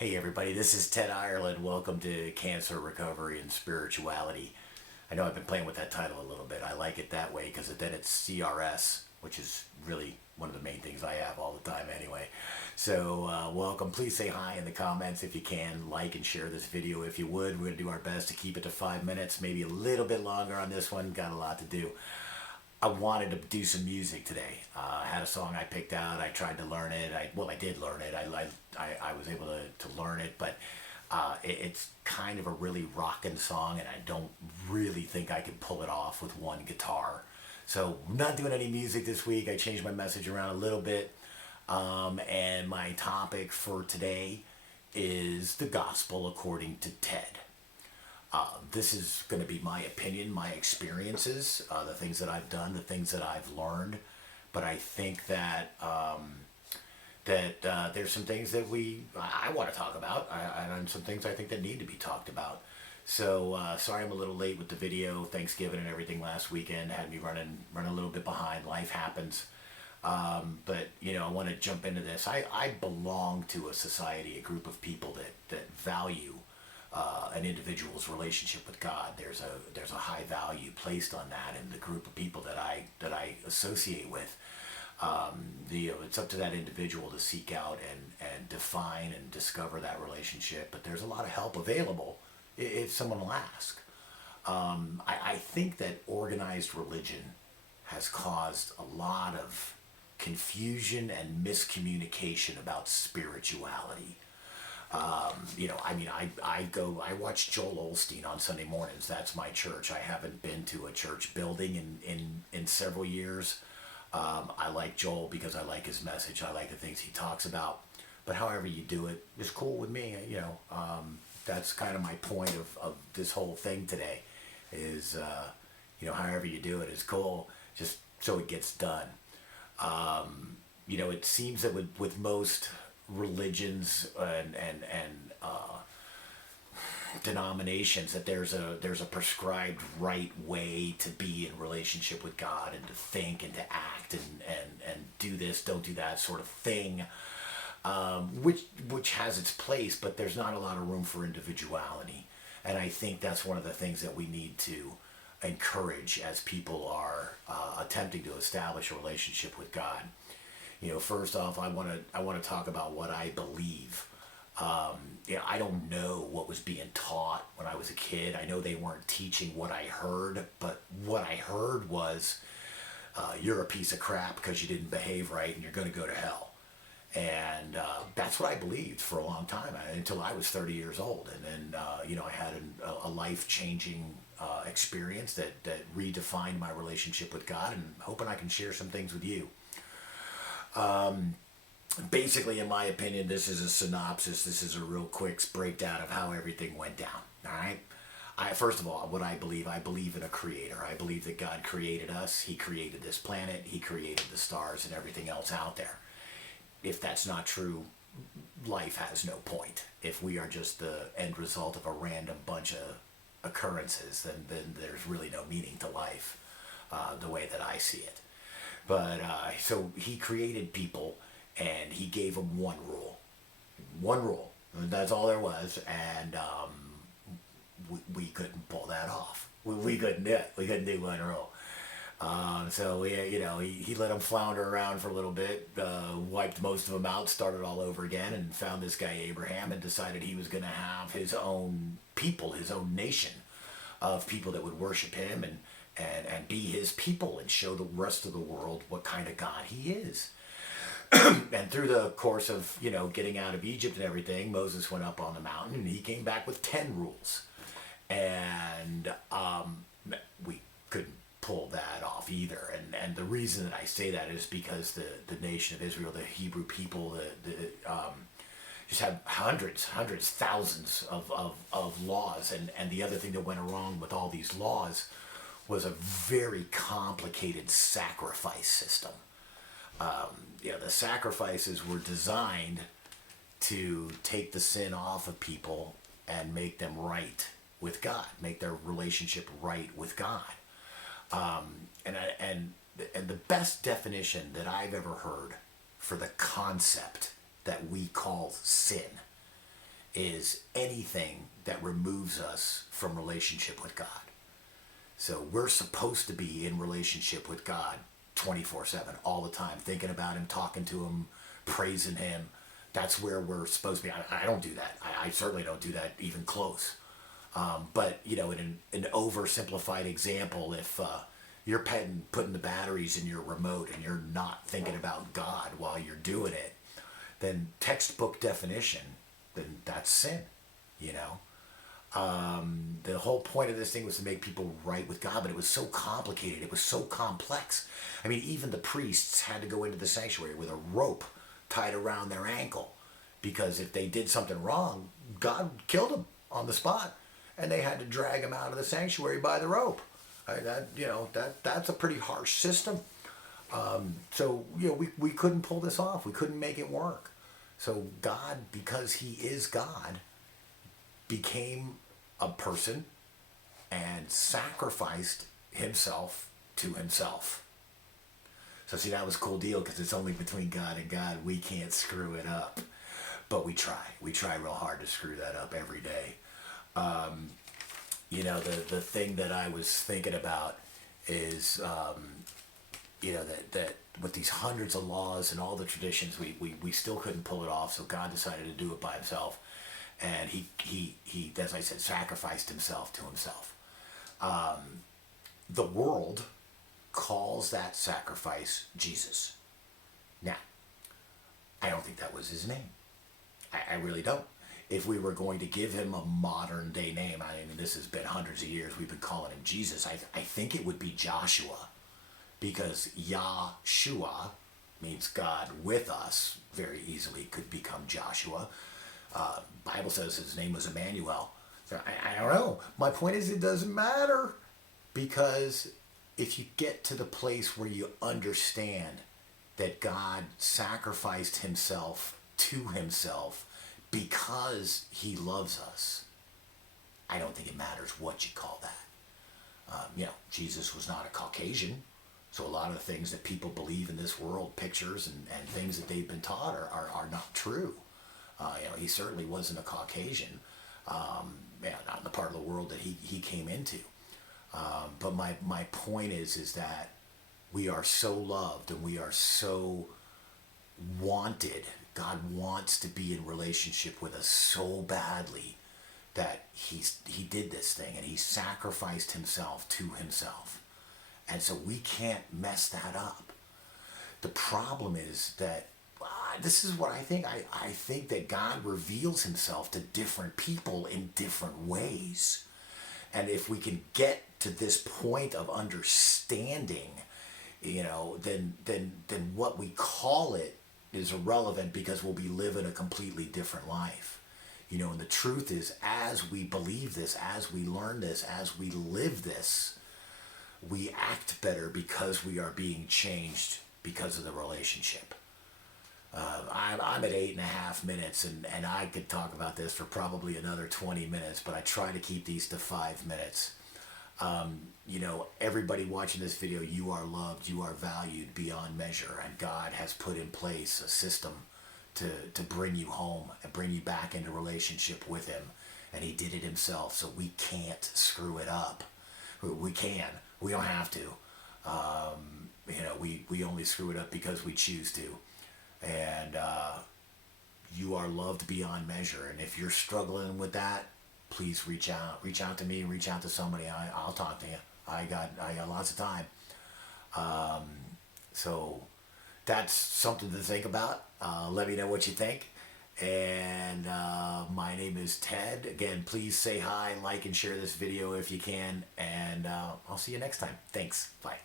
Hey everybody, this is Ted Ireland. Welcome to Cancer Recovery and Spirituality. I know I've been playing with that title a little bit. I like it that way because then it's CRS, which is really one of the main things I have all the time anyway. So welcome. Please say hi in the comments if you can. Like and share this video if you would. We're going to do our best to keep it to 5 minutes, maybe a little bit longer on this one. Got a lot to do. I wanted to do some music today. I had a song I picked out. I tried to learn it. I did learn it. I was able to learn it, but it's kind of a really rockin' song, and I don't really think I can pull it off with one guitar. So I'm not doing any music this week. I changed my message around a little bit, and my topic for today is the gospel according to Ted. This is going to be my opinion, my experiences, the things that I've done, the things that I've learned. But I think that there's some things that I want to talk about, and some things I think that need to be talked about. So sorry I'm a little late with the video. Thanksgiving and everything last weekend had me running a little bit behind. Life happens. But I want to jump into this. I belong to a society, a group of people that value an individual's relationship with God. There's a high value placed on that in the group of people that I associate with. It's up to that individual to seek out and define and discover that relationship. But there's a lot of help available if someone will ask. I think that organized religion has caused a lot of confusion and miscommunication about spirituality. I watch Joel Osteen on Sunday mornings. That's my church. I haven't been to a church building in several years. I like Joel because I like his message. I like the things he talks about. But however you do it is cool with me. That's kind of my point of this whole thing today is, however you do it is cool, just so it gets done. It seems that with most religions and denominations that there's a prescribed right way to be in relationship with God and to think and to act and do this, don't do that sort of thing, which has its place, but there's not a lot of room for individuality. And I think that's one of the things that we need to encourage as people are attempting to establish a relationship with God. First off, I want to talk about what I believe. I don't know what was being taught when I was a kid. I know they weren't teaching what I heard, but what I heard was, you're a piece of crap because you didn't behave right and you're going to go to hell. And that's what I believed for a long time, until I was 30 years old. And then, I had a life-changing experience that redefined my relationship with God, and hoping I can share some things with you. Basically, in my opinion, this is a synopsis. This is a real quick breakdown of how everything went down. All right. First of all, what I believe in a creator. I believe that God created us. He created this planet. He created the stars and everything else out there. If that's not true, life has no point. If we are just the end result of a random bunch of occurrences, then there's really no meaning to life, the way that I see it. But so he created people, and he gave them one rule. One rule. That's all there was, and we couldn't pull that off. We couldn't do it. We couldn't do one rule. So he let them flounder around for a little bit, wiped most of them out, started all over again, and found this guy Abraham, and decided he was going to have his own people, his own nation of people that would worship him and be his people and show the rest of the world what kind of God he is. And through the course of, getting out of Egypt and everything, Moses went up on the mountain and he came back with 10 rules. And we couldn't pull that off either. And the reason that I say that is because the nation of Israel, the Hebrew people, just have hundreds, thousands of laws. And the other thing that went wrong with all these laws was a very complicated sacrifice system. The sacrifices were designed to take the sin off of people and make them right with God, make their relationship right with God. And the best definition that I've ever heard for the concept that we call sin is anything that removes us from relationship with God. So we're supposed to be in relationship with God 24/7, all the time, thinking about Him, talking to Him, praising Him. That's where we're supposed to be. I don't do that. I certainly don't do that even close. But, you know, in an oversimplified example, if you're putting the batteries in your remote and you're not thinking about God while you're doing it, then textbook definition, then that's sin, you know? The whole point of this thing was to make people right with God, but it was so complicated. It was so complex. I mean, even the priests had to go into the sanctuary with a rope tied around their ankle, because if they did something wrong, God killed them on the spot, and they had to drag them out of the sanctuary by the rope. That's a pretty harsh system. So we couldn't pull this off. We couldn't make it work. So God, because He is God, became a person and sacrificed Himself to Himself. So see, that was a cool deal, because it's only between God and God. We can't screw it up, but we try. We try real hard to screw that up every day. The thing that I was thinking about is, that with these hundreds of laws and all the traditions, we still couldn't pull it off. So God decided to do it by Himself. And he, as I said, sacrificed Himself to Himself. The world calls that sacrifice Jesus. Now, I don't think that was His name. I really don't. If we were going to give Him a modern day name, I mean, this has been hundreds of years, we've been calling Him Jesus, I think it would be Joshua, because Yahshua means God with us. Very easily could become Joshua. Bible says His name was Emmanuel. So I don't know. My point is, it doesn't matter, because if you get to the place where you understand that God sacrificed Himself to Himself because He loves us, I don't think it matters what you call that. Jesus was not a Caucasian, so a lot of the things that people believe in this world, pictures and things that they've been taught, are not true. He certainly wasn't a Caucasian, not in the part of the world that he came into. But my point is that we are so loved and we are so wanted. God wants to be in relationship with us so badly that he did this thing, and He sacrificed Himself to Himself. And so we can't mess that up. The problem is that this is what I think. I think that God reveals Himself to different people in different ways. And if we can get to this point of understanding, then what we call it is irrelevant, because we'll be living a completely different life. And the truth is, as we believe this, as we learn this, as we live this, we act better because we are being changed because of the relationship. I'm at 8.5 minutes, and I could talk about this for probably another 20 minutes, but I try to keep these to 5 minutes. Everybody watching this video, you are loved, you are valued beyond measure, and God has put in place a system to bring you home and bring you back into relationship with Him, and He did it Himself, so we can't screw it up. We can. We don't have to. We only screw it up because we choose to. And you are loved beyond measure. And if you're struggling with that, please reach out. Reach out to me. Reach out to somebody. I'll talk to you. I got lots of time. So that's something to think about. Let me know what you think. And my name is Ted. Again, please say hi, like, and share this video if you can. And I'll see you next time. Thanks. Bye.